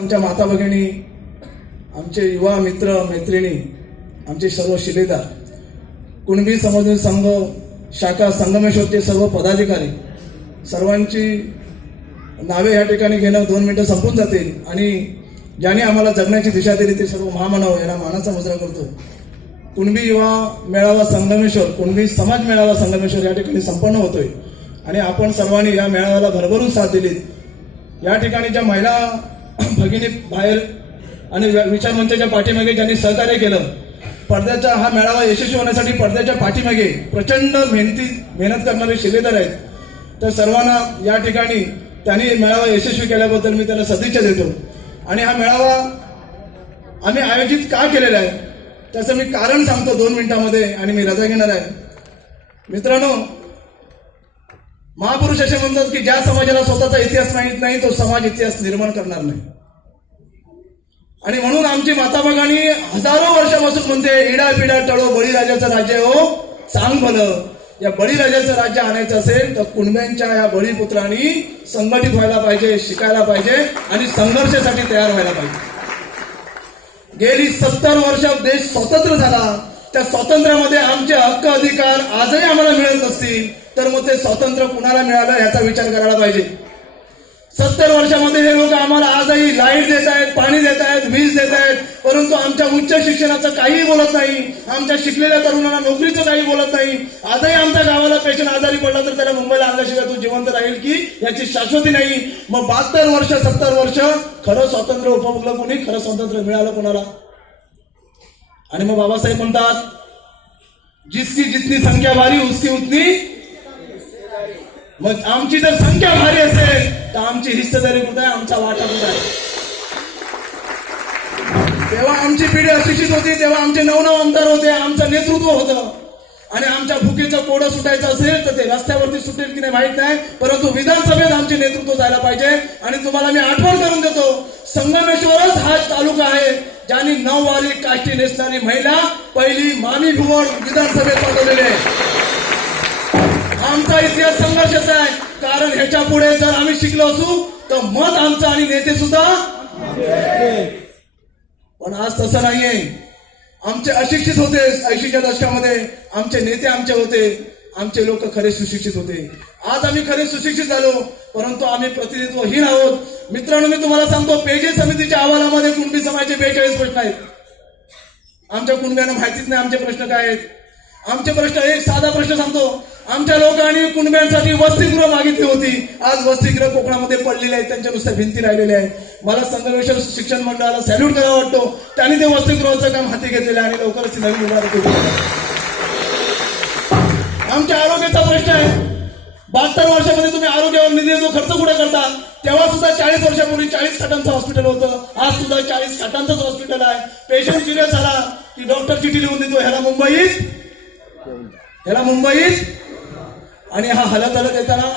आमच्या माता भगिनी आमचे युवा मित्र मैत्रिणी आमचे सर्व शिलेदार कुणबी समन्वय संघ शाखा संगमेश्वरचे सर्व पदाधिकारी सर्वांची नावे या ठिकाणी घेणं दोन मिनटं संपून जातील आणि ज्याने आम्हाला जगण्याची दिशा दिली ते सर्व महामानव यांना मानाचा मुजरा करतो. कुणबी युवा मेळावा संगमेश्वर कुणबी समाज मेळावा संगमेश्वर या ठिकाणी संपन्न होतोय. आणि आपण सर्वांनी या मेळाव्याला भरभरून साथ दिली. या ठिकाणी ज्या महिला भगिनी बाहेर आणि विचार मंचाच्या पाठीमागे ज्यांनी सहकार्य केलं पडद्याचा हा मेळावा यशस्वी होण्यासाठी पडद्याच्या पाठीमागे प्रचंड मेहनती मेहनत करणारे शिलेदार आहेत. तर सर्वांना या ठिकाणी त्यांनी मेळावा यशस्वी केल्याबद्दल मी त्यांना सदिच्छा देतो. आणि हा मेळावा आम्ही आयोजित का केलेला आहे त्याचं मी कारण सांगतो दोन मिनिटामध्ये आणि मी रजा घेणार आहे. मित्रांनो महापुरुष असे म्हणतात की ज्या समाजाला स्वतःचा इतिहास माहीत नाही तो समाज इतिहास निर्माण करणार नाही. आणि म्हणून आमची माता हजारो वर्षापासून म्हणते इडा पिडा टळो बळीराजाचं राज्य हो सांग भलं या बळीराजाचं राज्य आणायचं असेल तर कुणब्यांच्या या बळीपुत्रांनी संघटित व्हायला पाहिजे शिकायला पाहिजे आणि संघर्षासाठी तयार व्हायला पाहिजे. गेली सत्तर वर्ष देश स्वतंत्र झाला. त्या स्वातंत्र्यामध्ये आमचे हक्क अधिकार आजही आम्हाला मिळत नसतील तर मग ते स्वातंत्र्य कुणाला मिळालं याचा विचार करायला पाहिजे. सत्तर वर्षामध्ये हे लोक आम्हाला आजही लाइट देत आहेत पाणी देत आहेत वीज देत आहेत. परंतु आमच्या उच्च शिक्षणाचं काहीही बोलत नाही. आमच्या शिकलेल्या तरुणांना नोकरीचं काही बोलत नाही. आजही आमच्या गावाला पेशंट आजारी पडला तर त्याला मुंबईला आणल्याशिवाय तो जिवंत राहील की याची शाश्वती नाही. मग बहात्तर वर्ष सत्तर वर्ष खरं स्वातंत्र्य उपभोगलं कोणी? खरं स्वातंत्र्य मिळालं कोणाला? आणि मग बाबासाहेब म्हणतात जिसकी जितनी संख्या भारी उसकी उतनी मग आमची जर संख्या भारी असेल तर आमची हिस्सेदारी कुठे आहे? आमचा वाटा कुठे आहे. तेव्हा आमची पिढी अशिक्षित होती तेव्हा आमचे नवनव आमदार होते आमचं नेतृत्व होतं. आणि आमच्या भुकेचं कोडं सुटायचं असेल तर ते रस्त्यावरती सुटेल की नाही माहीत नाही. परंतु विधानसभेत आमचे नेतृत्व जायला पाहिजे. आणि तुम्हाला मी आठवण करून देतो संगमेश्वरच हा तालुका आहे ज्यांनी नऊवारी काष्टी नेसणारी महिला पहिली मामी भुवन विधानसभेत पाठवलेली आहे. आमचा इतिहास कारण ह्याच्या पुढे जर आम्ही शिकलो असू तर मत आमचं आणि नेते सुद्धा. पण आज तसं नाहीये. आमचे अशिक्षित होते ऐंशीच्या दशकामध्ये. आमचे नेते आमचे होते. आमचे लोक खरे सुशिक्षित होते. आज आम्ही खरे सुशिक्षित झालो परंतु आम्ही प्रतिनिधित्वहीन आहोत. मित्रांनो मी तुम्हाला सांगतो पेजे समितीच्या अहवालामध्ये कुणबी समाजाचे बेचाळीस प्रश्न आहेत. आमच्या कुणब्यांना माहितीच नाही आमचे प्रश्न काय आहेत. आमचे प्रश्न एक साधा प्रश्न सांगतो. आमच्या लोकांनी कुणब्यांसाठी वसतिगृह मागितली होती. आज वसतिगृह कोकणामध्ये पडलेले आहेत त्यांच्या नुसत्या भिंती राहिलेल्या आहेत. मला संगमेश्वर शिक्षण मंडळाला सॅल्यूट करावा वाटतो. त्यांनी ते वसतिगृहाचं काम हाती घेतलेलं आहे आणि लवकरच नवीन इमारत आमच्या आरोग्याचा प्रश्न आहे. बहात्तर वर्षामध्ये तुम्ही आरोग्यावर निधी जो खर्च कुठे करता तेव्हा सुद्धा चाळीस वर्षापूर्वी चाळीस खाटांचं हॉस्पिटल होतं. आज सुद्धा चाळीस खाटांचंच हॉस्पिटल आहे. पेशंट सिरियस झाला. की डॉक्टर चिठी लिहून देतो ह्याला मुंबईत त्याला मुंबईत आणि हा हलत हलत येताना